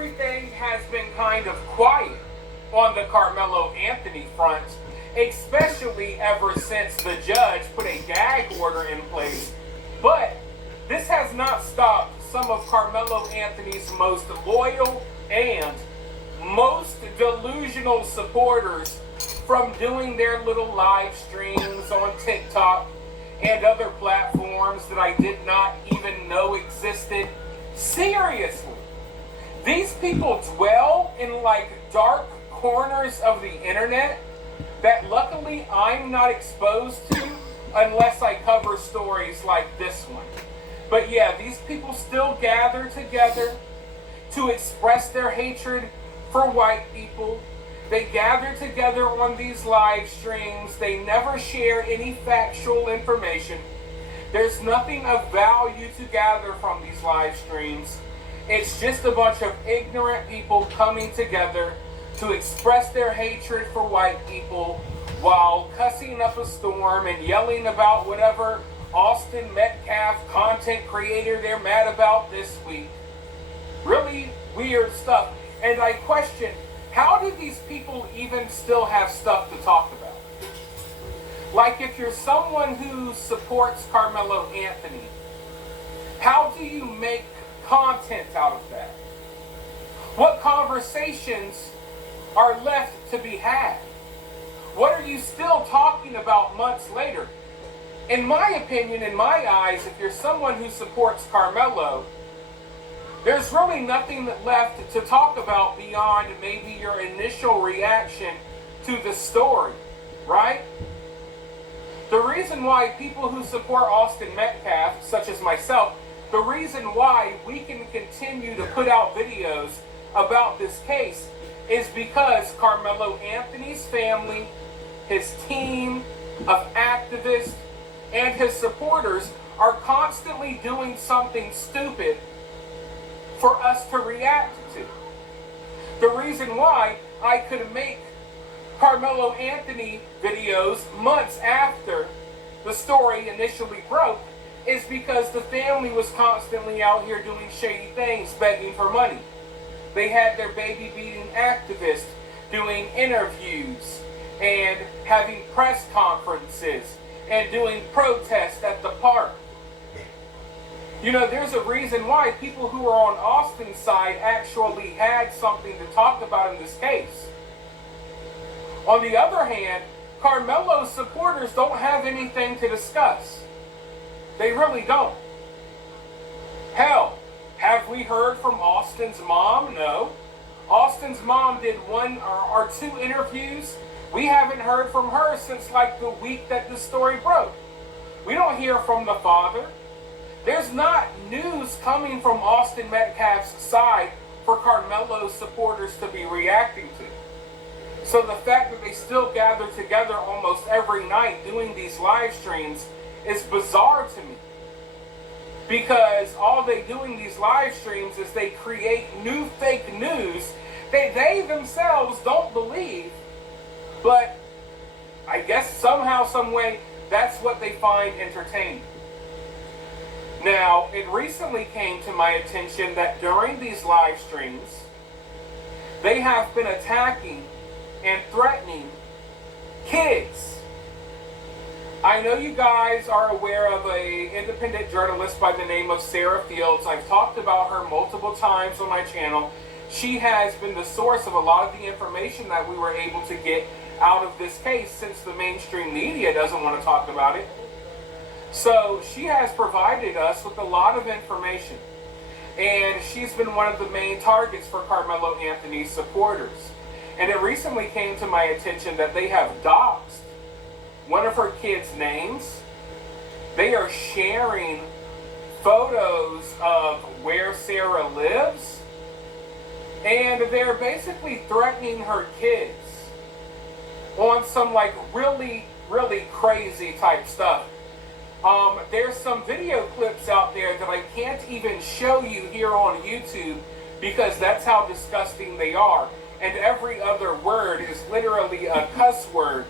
everything has been kind of quiet on the Carmelo Anthony front, especially ever since the judge put a gag order in place. But this has not stopped some of Carmelo Anthony's most loyal and most delusional supporters from doing their little live streams on TikTok and other platforms that I did not even know existed. Seriously, these people dwell in like dark corners of the internet that luckily I'm not exposed to unless I cover stories like this one. But yeah, these people still gather together to express their hatred for white people. They gather together on these live streams. They never share any factual information. There's nothing of value to gather from these live streams. It's just a bunch of ignorant people coming together to express their hatred for white people while cussing up a storm and yelling about whatever Austin Metcalf content creator they're mad about this week. Really weird stuff. And I question, how do these people even still have stuff to talk about? Like, if you're someone who supports Carmelo Anthony, how do you make content out of that? What conversations are left to be had? What are you still talking about months later? In my opinion, in my eyes, if you're someone who supports Carmelo, there's really nothing left to talk about beyond maybe your initial reaction to the story, right? The reason why people who support Austin Metcalf, such as myself, the reason why we can continue to put out videos about this case is because Carmelo Anthony's family, his team of activists, and his supporters are constantly doing something stupid for us to react to. The reason why I could make Carmelo Anthony videos months after the story initially broke is because the family was constantly out here doing shady things, begging for money. They had their baby beating activists doing interviews and having press conferences and doing protests at the park. You know, there's a reason why people who are on Austin's side actually had something to talk about in this case. On the other hand, Carmelo's supporters don't have anything to discuss. They really don't. Hell, have we heard from Austin's mom? No. Austin's mom did one or two interviews. We haven't heard from her since like the week that the story broke. We don't hear from the father. There's not news coming from Austin Metcalf's side for Carmelo's supporters to be reacting to. So the fact that they still gather together almost every night doing these live streams is bizarre to me. Because all they do in these live streams is they create new fake news that they themselves don't believe. But I guess somehow, some way, that's what they find entertaining. Now, it recently came to my attention that during these live streams, they have been attacking and threatening kids. I know you guys are aware of an independent journalist by the name of Sarah Fields. I've talked about her multiple times on my channel. She has been the source of a lot of the information that we were able to get out of this case since the mainstream media doesn't want to talk about it. So she has provided us with a lot of information. And she's been one of the main targets for Carmelo Anthony's supporters. And it recently came to my attention that they have doxed one of her kids' names. They are sharing photos of where Sarah lives. And they're basically threatening her kids on some like really, really crazy type stuff. There's some video clips out there that I can't even show you here on YouTube because that's how disgusting they are. And every other word is literally a cuss word.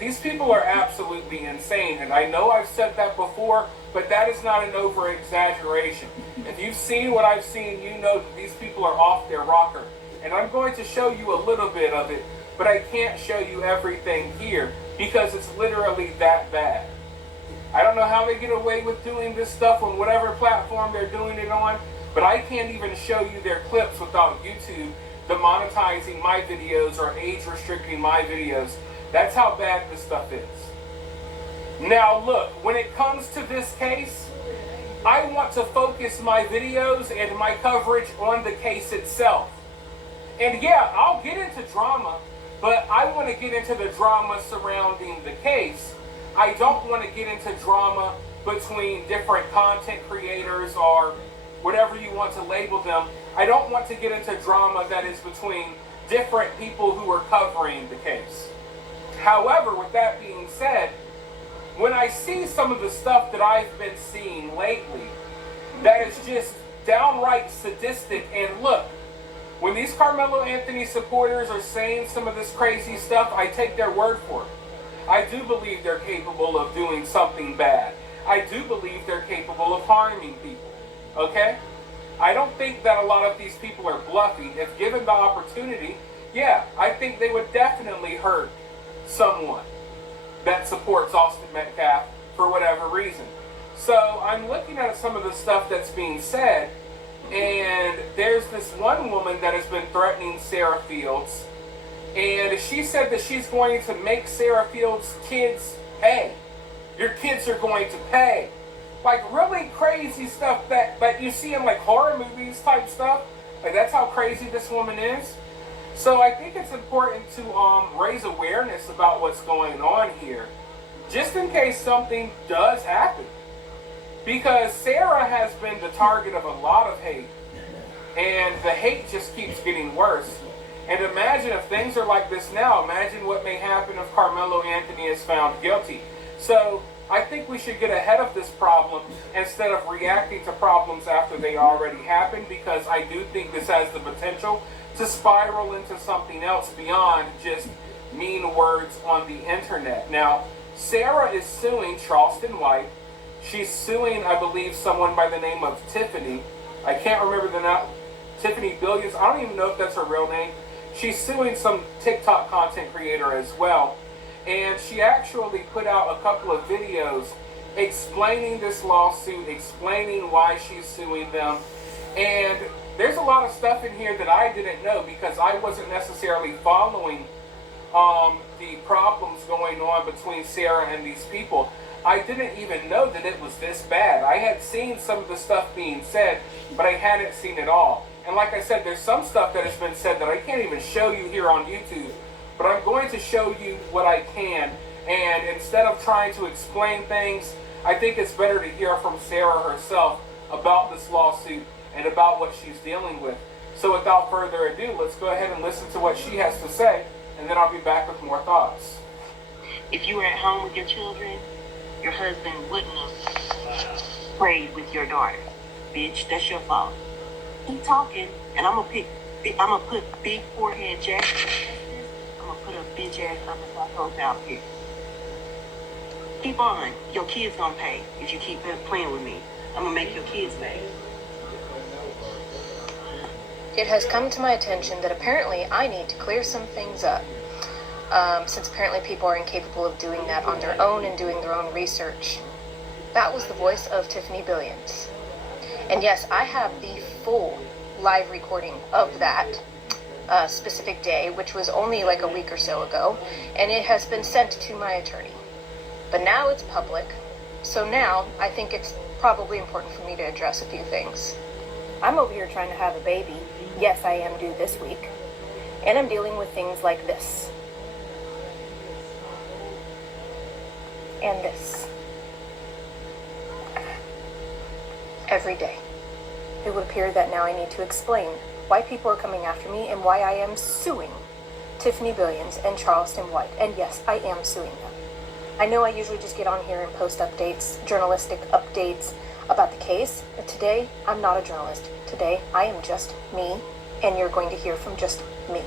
These people are absolutely insane. And I know I've said that before, but that is not an over-exaggeration. If you've seen what I've seen, you know that these people are off their rocker. And I'm going to show you a little bit of it, but I can't show you everything here because it's literally that bad. I don't know how they get away with doing this stuff on whatever platform they're doing it on, but I can't even show you their clips without YouTube demonetizing my videos or age restricting my videos. That's how bad this stuff is. Now look, when it comes to this case, I want to focus my videos and my coverage on the case itself. And yeah, I'll get into drama, but I want to get into the drama surrounding the case. I don't want to get into drama between different content creators or whatever you want to label them. I don't want to get into drama that is between different people who are covering the case. However, with that being said, when I see some of the stuff that I've been seeing lately, that is just downright sadistic. And look, when these Carmelo Anthony supporters are saying some of this crazy stuff, I take their word for it. I do believe they're capable of doing something bad. I do believe they're capable of harming people. Okay? I don't think that a lot of these people are bluffing. If given the opportunity, yeah, I think they would definitely hurt someone that supports Austin Metcalf for whatever reason. So I'm looking at some of the stuff that's being said, and there's this one woman that has been threatening Sarah Fields, and she said that she's going to make Sarah Fields' kids pay. Your kids are going to pay. Like really crazy stuff that you see in like horror movies type stuff. Like that's how crazy this woman is. So I think it's important to raise awareness about what's going on here, just in case something does happen. Because Sarah has been the target of a lot of hate, and the hate just keeps getting worse. And imagine if things are like this now, imagine what may happen if Carmelo Anthony is found guilty. So I think we should get ahead of this problem instead of reacting to problems after they already happened, because I do think this has the potential to spiral into something else beyond just mean words on the internet. Now, Sarah is suing Charleston White. She's suing, I believe, someone by the name of Tiffany. I can't remember the name. Tiffany Billions. I don't even know if that's her real name. She's suing some TikTok content creator as well. And she actually put out a couple of videos explaining this lawsuit, explaining why she's suing them. And there's a lot of stuff in here that I didn't know because I wasn't necessarily following the problems going on between Sarah and these people. I didn't even know that it was this bad. I had seen some of the stuff being said, but I hadn't seen it all. And like I said, there's some stuff that has been said that I can't even show you here on YouTube, but I'm going to show you what I can. And instead of trying to explain things, I think it's better to hear from Sarah herself about this lawsuit and about what she's dealing with. So without further ado, let's go ahead and listen to what she has to say, and then I'll be back with more thoughts. If you were at home with your children, your husband wouldn't have prayed with your daughter. Bitch, that's your fault. Keep talking, and I'm gonna put big forehead Jack. I'm gonna put a bitch ass up in my throat out here. Keep on. Your kids gonna pay if you keep playing with me. I'm gonna make your kids pay. It has come to my attention that apparently I need to clear some things up, since apparently people are incapable of doing that on their own and doing their own research. That was the voice of Tiffany Billions. And yes, I have the full live recording of that specific day, which was only like a week or so ago, and it has been sent to my attorney. But now it's public, so now I think it's probably important for me to address a few things. I'm over here trying to have a baby. Yes, I am due this week. And I'm dealing with things like this. And this. Every day. It would appear that now I need to explain why people are coming after me and why I am suing Tiffany Billions and Charleston White. And yes, I am suing them. I know I usually just get on here and post updates, journalistic updates about the case, but today I'm not a journalist. Today I am just me, and you're going to hear from just me.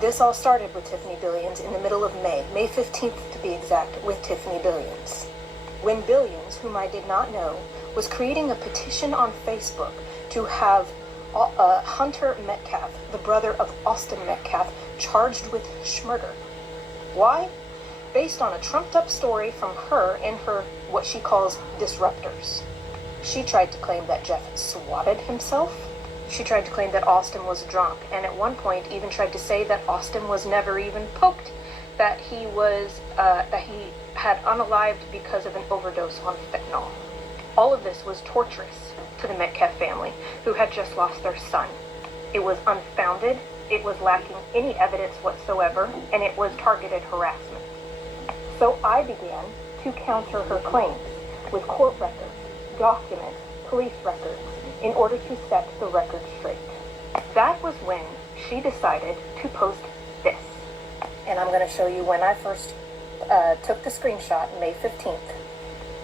This all started with Tiffany Billions in the middle of May 15th to be exact, with Tiffany Billions. when Billions, whom I did not know, was creating a petition on Facebook to have Hunter Metcalf, the brother of Austin Metcalf, charged with murder. Why? Based on a trumped-up story from her and her, what she calls, disruptors. She tried to claim that Jeff swatted himself. She tried to claim that Austin was drunk, and at one point even tried to say that Austin was never even poked, that he had unalived because of an overdose on fentanyl. All of this was torturous to the Metcalf family, who had just lost their son. It was unfounded, it was lacking any evidence whatsoever, and it was targeted harassment. So I began to counter her claims with court records, documents, police records, in order to set the record straight. That was when she decided to post this. And I'm going to show you when I first took the screenshot, May 15th.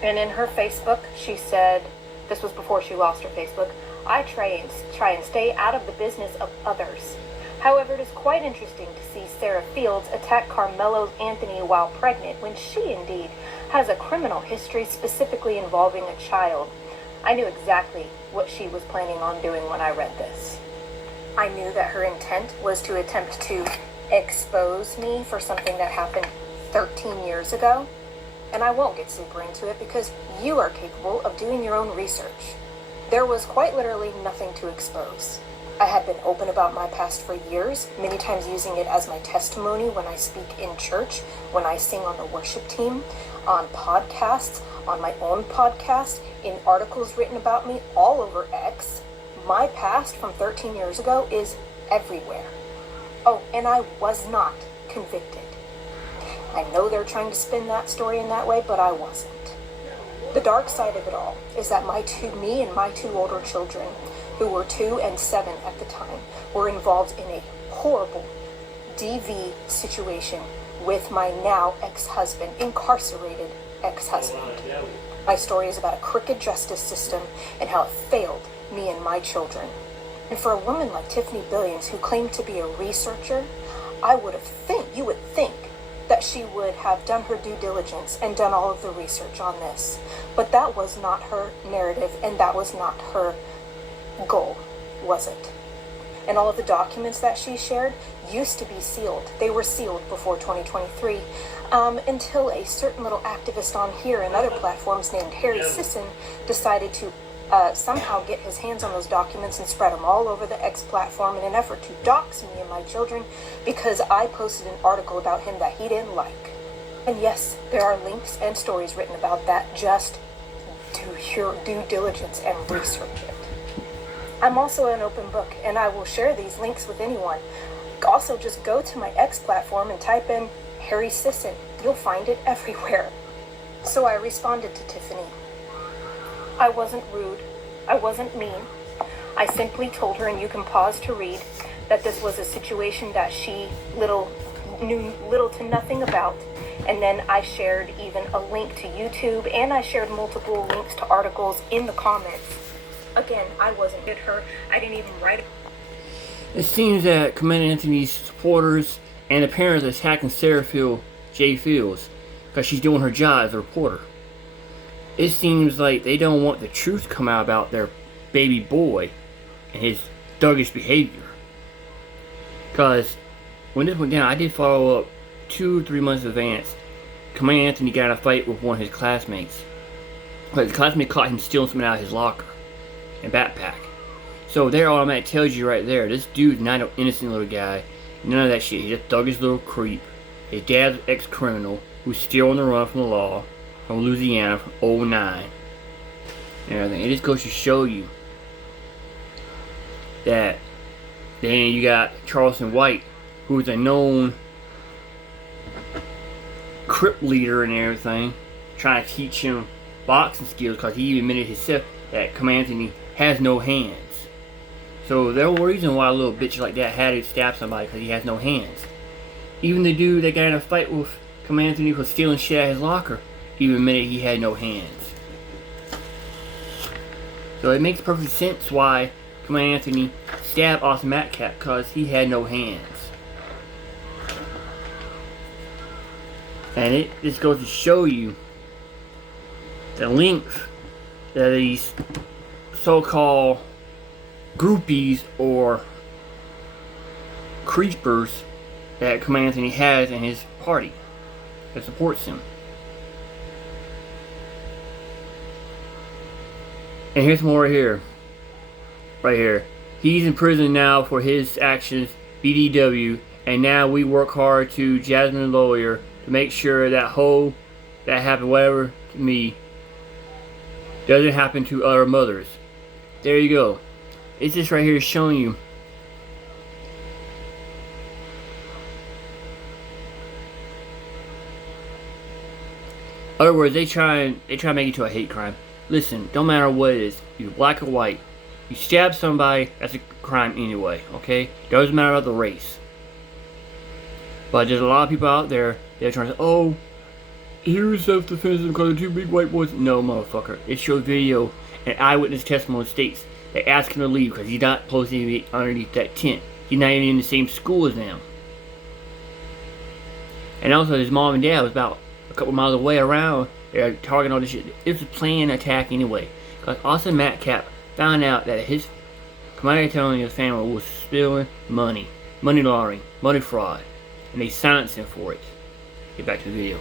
And in her Facebook, she said, this was before she lost her Facebook, I try and stay out of the business of others. However, it is quite interesting to see Sarah Fields attack Carmelo Anthony while pregnant when she indeed has a criminal history specifically involving a child. I knew exactly what she was planning on doing when I read this. I knew that her intent was to attempt to expose me for something that happened 13 years ago. And I won't get super into it because you are capable of doing your own research. There was quite literally nothing to expose. I had been open about my past for years, many times using it as my testimony when I speak in church, when I sing on the worship team, on podcasts, on my own podcast, in articles written about me all over X. My past from 13 years ago is everywhere. Oh, and I was not convicted. I know they're trying to spin that story in that way, but I wasn't. The dark side of it all is that me and my two older children, who were 2 and 7 at the time, were involved in a horrible DV situation with my now ex-husband, incarcerated ex-husband. My story is about a crooked justice system and how it failed me and my children. And for a woman like Tiffany Billions, who claimed to be a researcher, you would think that she would have done her due diligence and done all of the research on this. But that was not her narrative, and that was not her goal, was it? And all of the documents that she shared used to be sealed. They were sealed before 2023, until a certain little activist on here and other platforms named Harry Sisson decided to somehow get his hands on those documents and spread them all over the X platform in an effort to dox me and my children because I posted an article about him that he didn't like. And yes, there are links and stories written about that. Just do your due diligence and research it. I'm also an open book, and I will share these links with anyone. Also, just go to my X platform and type in Harry Sisson. You'll find it everywhere. So I responded to Tiffany. I wasn't rude. I wasn't mean. I simply told her, and you can pause to read, that this was a situation that she knew little to nothing about. And then I shared even a link to YouTube, and I shared multiple links to articles in the comments. Again, I wasn't with her. I didn't even write it. It seems that Commander Anthony's supporters and the parents are attacking Sarah J. Fields because she's doing her job as a reporter. It seems like they don't want the truth to come out about their baby boy and his thuggish behavior. Because when this went down, I did follow up 2 or 3 months in advance. Commander Anthony got in a fight with one of his classmates. But the classmate caught him stealing something out of his locker and backpack. So there automatically tells you right there, this dude's not an innocent little guy. None of that shit. He's a thuggish little creep. His dad's an ex-criminal who's still on the run from the law from Louisiana from 2009. And everything. It just goes to show you that then you got Charleston White, who's a known Crip leader and everything, trying to teach him boxing skills because he even admitted himself that Commander Anthony has no hands. So there's no reason why a little bitch like that had to stab somebody because he has no hands. Even the dude that got in a fight with Commander Anthony for stealing shit out of his locker even admitted he had no hands. So it makes perfect sense why Commander Anthony stabbed Austin Metcalf because he had no hands. And it just goes to show you the length that these so-called groupies or creepers that Command Anthony has in his party that supports him. And here's more right here. Right here. He's in prison now for his actions, BDW, and now we work hard to Jasmine lawyer to make sure that that happened, whatever to me, doesn't happen to other mothers. There you go. It's just right here showing you. In other words, they try to make it to a hate crime. Listen, don't matter what it is, you're black or white. You stab somebody, that's a crime anyway, okay? Doesn't matter about the race. But there's a lot of people out there, they're trying to say, oh, he was self-defense because of two big white boys. No, motherfucker. It shows video and eyewitness testimony states they asked him to leave because he's not supposed to be underneath that tent. He's not even in the same school as them. And also, his mom and dad was about a couple miles away around. They're targeting all this shit. It was a planned attack anyway. Because Austin Metcalf found out that his Commander Antonio's family was stealing money laundering, money fraud, and they silenced him for it. Get back to the video.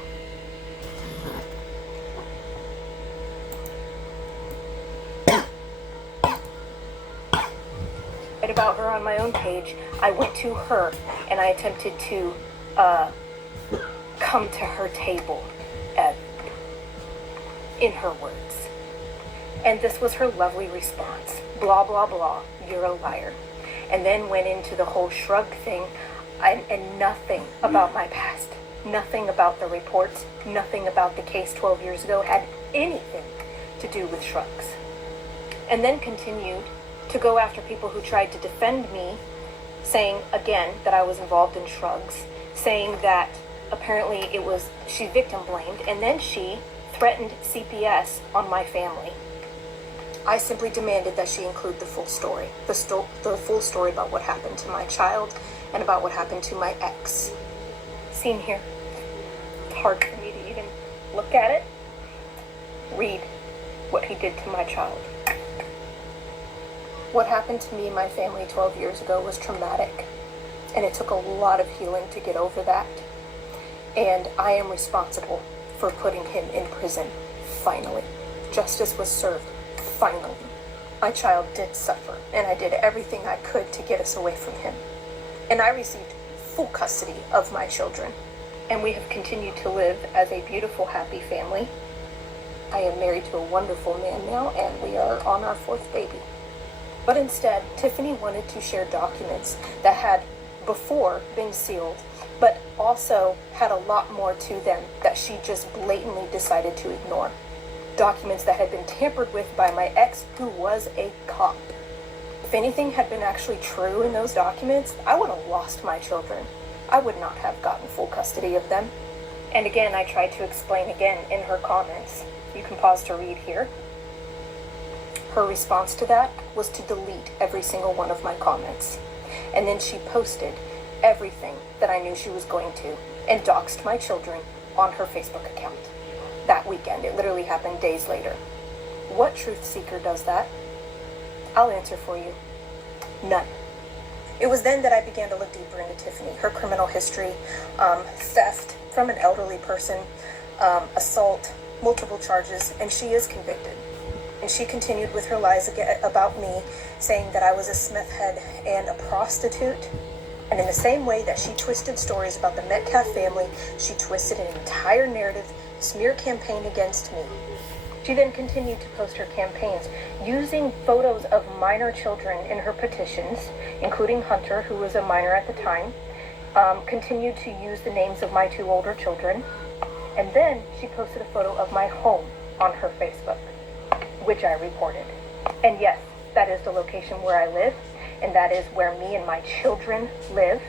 About her on my own page, I went to her and I attempted to come to her table, in her words. And this was her lovely response. Blah, blah, blah, you're a liar. And then went into the whole shrug thing and nothing about my past. Nothing about the reports. Nothing about the case 12 years ago had anything to do with shrugs. And then continued to go after people who tried to defend me, saying again that I was involved in shrugs, saying that apparently she victim blamed, and then she threatened CPS on my family. I simply demanded that she include the full story, the full story about what happened to my child and about what happened to my ex. Seen here. It's hard for me to even look at it, read what he did to my child. What happened to me and my family 12 years ago was traumatic, and it took a lot of healing to get over that. And I am responsible for putting him in prison, finally. Justice was served, finally. My child did suffer, and I did everything I could to get us away from him. And I received full custody of my children, and we have continued to live as a beautiful, happy family. I am married to a wonderful man now, and we are on our 4th baby. But instead, Tiffany wanted to share documents that had before been sealed, but also had a lot more to them that she just blatantly decided to ignore. Documents that had been tampered with by my ex, who was a cop. If anything had been actually true in those documents, I would have lost my children. I would not have gotten full custody of them. And again, I tried to explain again in her comments. You can pause to read here. Her response to that was to delete every single one of my comments. And then she posted everything that I knew she was going to and doxed my children on her Facebook account. That weekend, it literally happened days later. What truth seeker does that? I'll answer for you. None. It was then that I began to look deeper into Tiffany, her criminal history, theft from an elderly person, assault, multiple charges, and she is convicted. And she continued with her lies about me, saying that I was a Smith head and a prostitute. And in the same way that she twisted stories about the Metcalf family, she twisted an entire narrative smear campaign against me. She then continued to post her campaigns using photos of minor children in her petitions, including Hunter, who was a minor at the time, continued to use the names of my 2 older children. And then she posted a photo of my home on her Facebook, which I reported. And yes, that is the location where I live, and that is where me and my children live.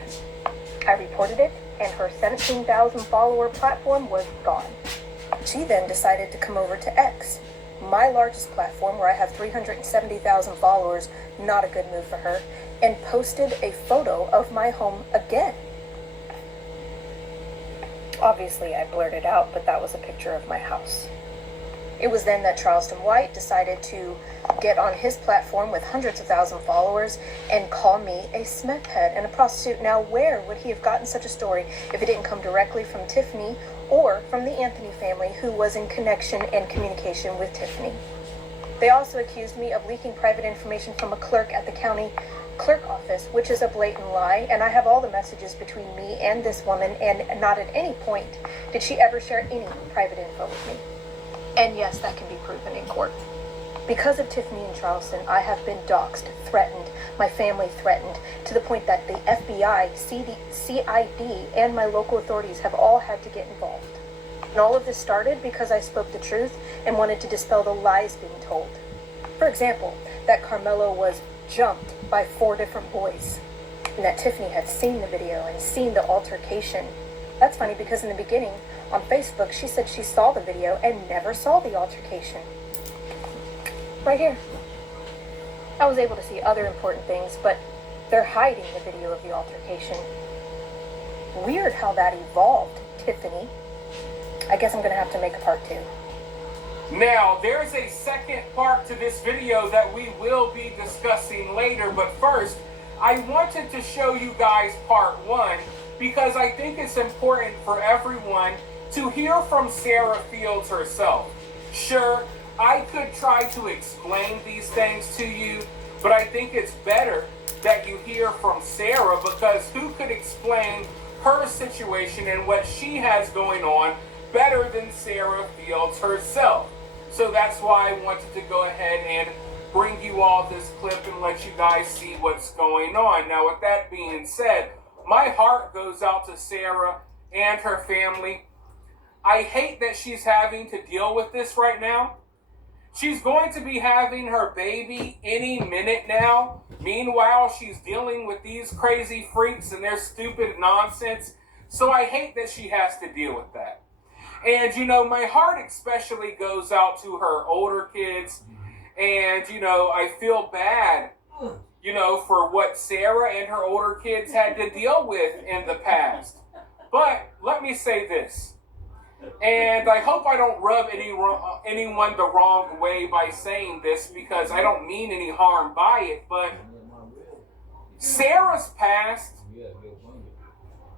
I reported it, and her 17,000 follower platform was gone. She then decided to come over to X, my largest platform where I have 370,000 followers, not a good move for her, and posted a photo of my home again. Obviously, I blurred it out, but that was a picture of my house. It was then that Charleston White decided to get on his platform with hundreds of thousands of followers and call me a meth head and a prostitute. Now, where would he have gotten such a story if it didn't come directly from Tiffany or from the Anthony family, who was in connection and communication with Tiffany? They also accused me of leaking private information from a clerk at the county clerk office, which is a blatant lie, and I have all the messages between me and this woman, and not at any point did she ever share any private info with me. And yes, that can be proven in court. Because of Tiffany and Charleston, I have been doxxed, threatened, my family threatened, to the point that the FBI, CID, and my local authorities have all had to get involved. And all of this started because I spoke the truth and wanted to dispel the lies being told. For example, that Carmelo was jumped by 4 different boys, and that Tiffany had seen the video and seen the altercation. That's funny because in the beginning, on Facebook, she said she saw the video and never saw the altercation. Right here. I was able to see other important things, but they're hiding the video of the altercation. Weird how that evolved, Tiffany. I guess I'm gonna have to make a part 2. Now, there's a second part to this video that we will be discussing later, but first, I wanted to show you guys part 1 because I think it's important for everyone to hear from Sarah Fields herself. Sure, I could try to explain these things to you, but I think it's better that you hear from Sarah, because who could explain her situation and what she has going on better than Sarah Fields herself? So that's why I wanted to go ahead and bring you all this clip and let you guys see what's going on. Now, with that being said, my heart goes out to Sarah and her family. I hate that she's having to deal with this right now. She's going to be having her baby any minute now. Meanwhile, she's dealing with these crazy freaks and their stupid nonsense. So I hate that she has to deal with that. And, you know, my heart especially goes out to her older kids. And, you know, I feel bad, you know, for what Sarah and her older kids had to deal with in the past. But let me say this, and I hope I don't rub anyone the wrong way by saying this, because I don't mean any harm by it, but Sarah's past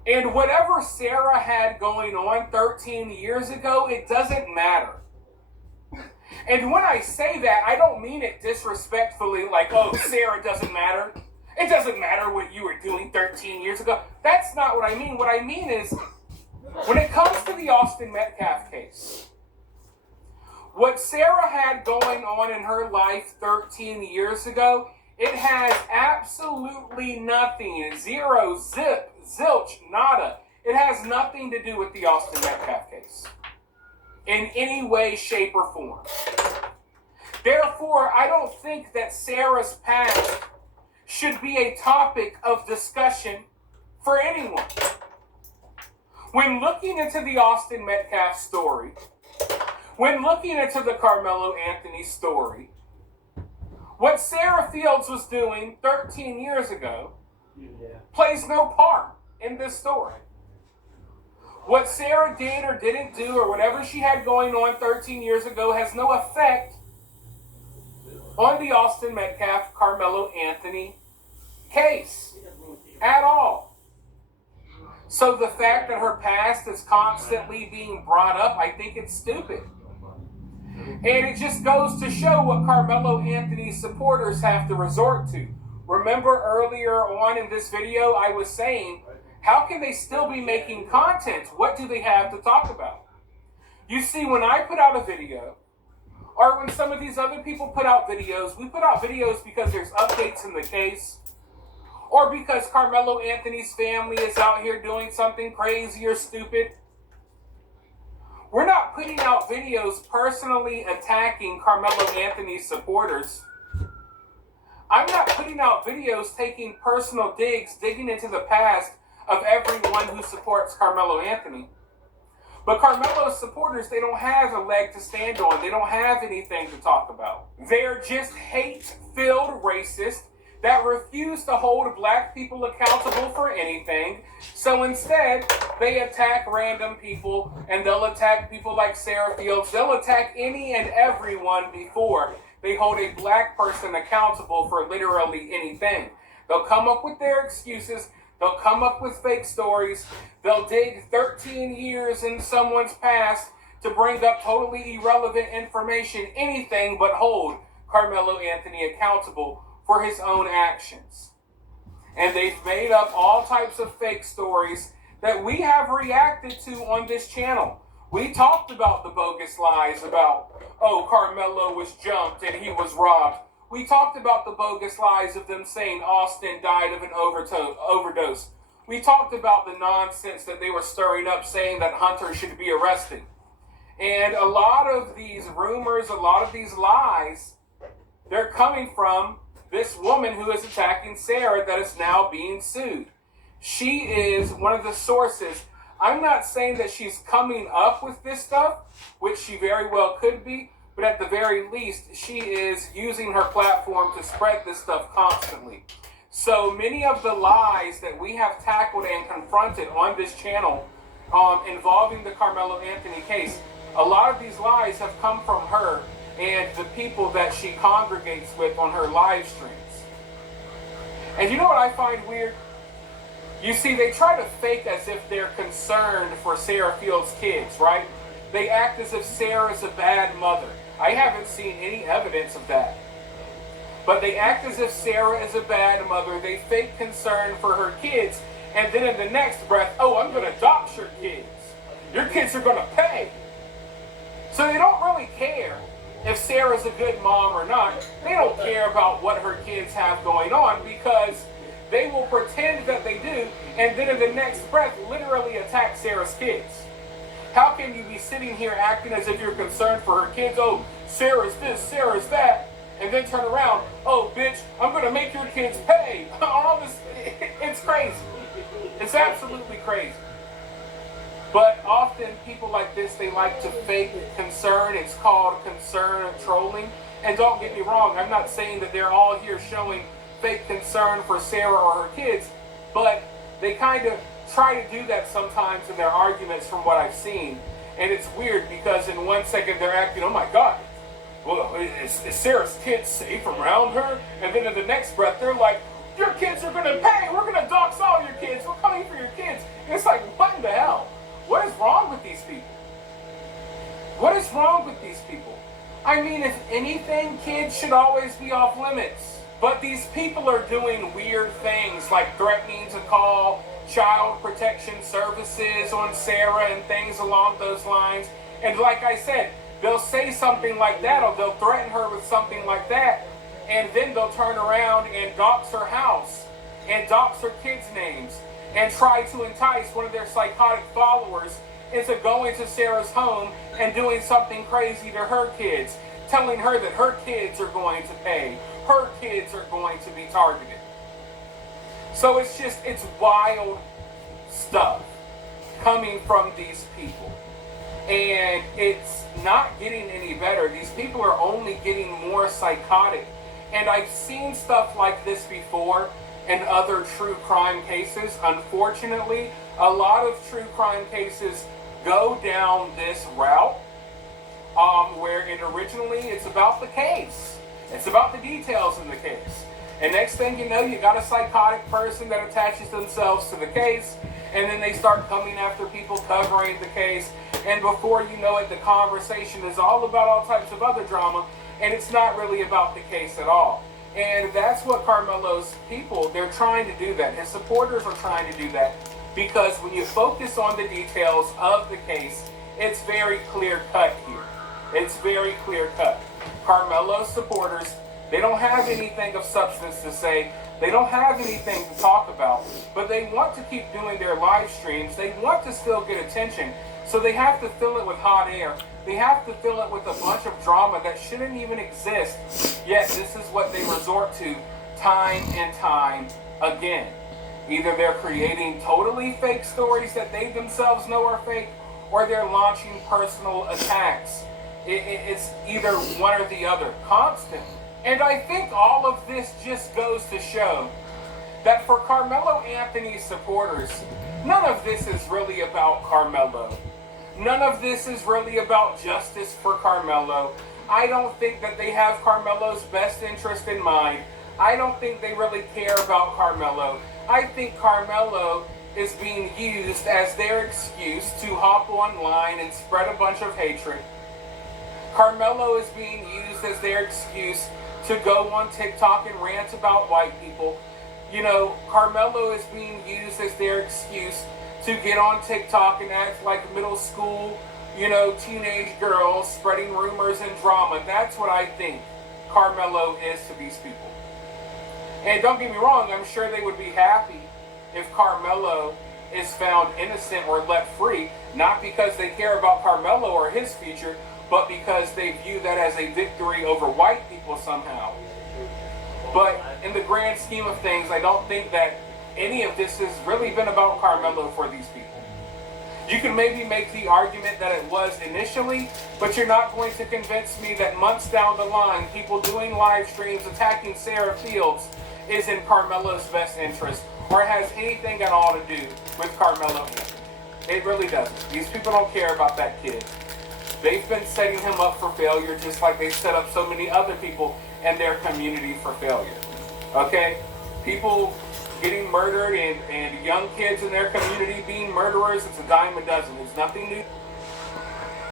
and whatever Sarah had going on 13 years ago, it doesn't matter. And when I say that, I don't mean it disrespectfully, like, oh, Sarah doesn't matter. It doesn't matter what you were doing 13 years ago. That's not what I mean. What I mean is, when it comes to the Austin Metcalf case, what Sarah had going on in her life 13 years ago, it has absolutely nothing, zero, zip, zilch, nada. It has nothing to do with the Austin Metcalf case in any way, shape, or form. Therefore, I don't think that Sarah's past should be a topic of discussion for anyone. When looking into the Austin Metcalf story, when looking into the Carmelo Anthony story, what Sarah Fields was doing 13 years ago plays no part in this story. What Sarah did or didn't do, or whatever she had going on 13 years ago, has no effect on the Austin Metcalf Carmelo Anthony case at all. So the fact that her past is constantly being brought up, I think it's stupid. And it just goes to show what Carmelo Anthony's supporters have to resort to. Remember earlier on in this video, I was saying, how can they still be making content? What do they have to talk about? You see, when I put out a video, or when some of these other people put out videos, we put out videos because there's updates in the case, or because Carmelo Anthony's family is out here doing something crazy or stupid. We're not putting out videos personally attacking Carmelo Anthony's supporters. I'm not putting out videos taking personal digs, digging into the past of everyone who supports Carmelo Anthony. But Carmelo's supporters, they don't have a leg to stand on. They don't have anything to talk about. They're just hate-filled racists, that refuse to hold black people accountable for anything. So instead, they attack random people, and they'll attack people like Sarah Fields. They'll attack any and everyone before they hold a black person accountable for literally anything. They'll come up with their excuses. They'll come up with fake stories. They'll dig 13 years in someone's past to bring up totally irrelevant information, anything but hold Carmelo Anthony accountable for his own actions. And they've made up all types of fake stories that we have reacted to on this channel. We talked about the bogus lies about, oh, Carmelo was jumped and he was robbed. We talked about the bogus lies of them saying Austin died of an overdose. We talked about the nonsense that they were stirring up saying that Hunter should be arrested. And a lot of these rumors, a lot of these lies, they're coming from this woman who is attacking Sarah that is now being sued. She is one of the sources. I'm not saying that she's coming up with this stuff, which she very well could be, but at the very least, she is using her platform to spread this stuff constantly. So many of the lies that we have tackled and confronted on this channel involving the Carmelo Anthony case, a lot of these lies have come from her and the people that she congregates with on her live streams. And you know what I find weird? You see, they try to fake as if they're concerned for Sarah Fields' kids, right? They act as if Sarah's a bad mother. I haven't seen any evidence of that. But they act as if Sarah is a bad mother. They fake concern for her kids. And then in the next breath, oh, I'm going to dox your kids. Your kids are going to pay. So they don't really care if Sarah's a good mom or not. They don't care about what her kids have going on because they will pretend that they do and then in the next breath literally attack Sarah's kids. How can you be sitting here acting as if you're concerned for her kids? Oh, Sarah's this, Sarah's that. And then turn around, oh, bitch, I'm going to make your kids pay. All this, it's crazy. It's absolutely crazy. But often people like this, they like to fake concern. It's called concern trolling. And don't get me wrong, I'm not saying that they're all here showing fake concern for Sarah or her kids, but they kind of try to do that sometimes in their arguments from what I've seen. And it's weird because in 1 second they're acting, oh my God, well, is Sarah's kids safe around her? And then in the next breath they're like, your kids are going to pay. We're going to dox all your kids. We're coming for your kids. And it's like, what in the hell? What is wrong with these people? What is wrong with these people? I mean, if anything, kids should always be off limits. But these people are doing weird things like threatening to call child protection services on Sarah and things along those lines. And like I said, they'll say something like that or they'll threaten her with something like that. And then they'll turn around and dox her house and dox her kids' names and try to entice one of their psychotic followers into going to Sarah's home and doing something crazy to her kids, telling her that her kids are going to pay, her kids are going to be targeted. So it's wild stuff coming from these people. And it's not getting any better. These people are only getting more psychotic. And I've seen stuff like this before in other true crime cases. Unfortunately, a lot of true crime cases go down this route where originally it's about the case. It's about the details in the case. And next thing you know, you got a psychotic person that attaches themselves to the case, and then they start coming after people covering the case. And before you know it, the conversation is all about all types of other drama, and it's not really about the case at all. And that's what Carmelo's people, they're trying to do that. His supporters are trying to do that because when you focus on the details of the case, it's very clear cut here. It's very clear cut. Carmelo's supporters, they don't have anything of substance to say. They don't have anything to talk about, but they want to keep doing their live streams. They want to still get attention, so they have to fill it with hot air. They have to fill it with a bunch of drama that shouldn't even exist. Yet this is what they resort to time and time again. Either they're creating totally fake stories that they themselves know are fake, or they're launching personal attacks. It's either one or the other, constantly. And I think all of this just goes to show that for Carmelo Anthony's supporters, none of this is really about Carmelo. None of this is really about justice for Carmelo. I don't think that they have Carmelo's best interest in mind. I don't think they really care about Carmelo. I think Carmelo is being used as their excuse to hop online and spread a bunch of hatred. Carmelo is being used as their excuse to go on TikTok and rant about white people. You know, Carmelo is being used as their excuse to get on TikTok and act like middle school, you know, teenage girls spreading rumors and drama. That's what I think Carmelo is to these people. And don't get me wrong, I'm sure they would be happy if Carmelo is found innocent or left free, not because they care about Carmelo or his future, but because they view that as a victory over white people somehow. But in the grand scheme of things, I don't think that any of this has really been about Carmelo for these people. You can maybe make the argument that it was initially, but you're not going to convince me that months down the line, people doing live streams attacking Sarah Fields is in Carmelo's best interest or has anything at all to do with Carmelo Anthony. It really doesn't. These people don't care about that kid. They've been setting him up for failure just like they set up so many other people in their community for failure. Okay? People getting murdered and young kids in their community being murderers, it's a dime a dozen. It's nothing new.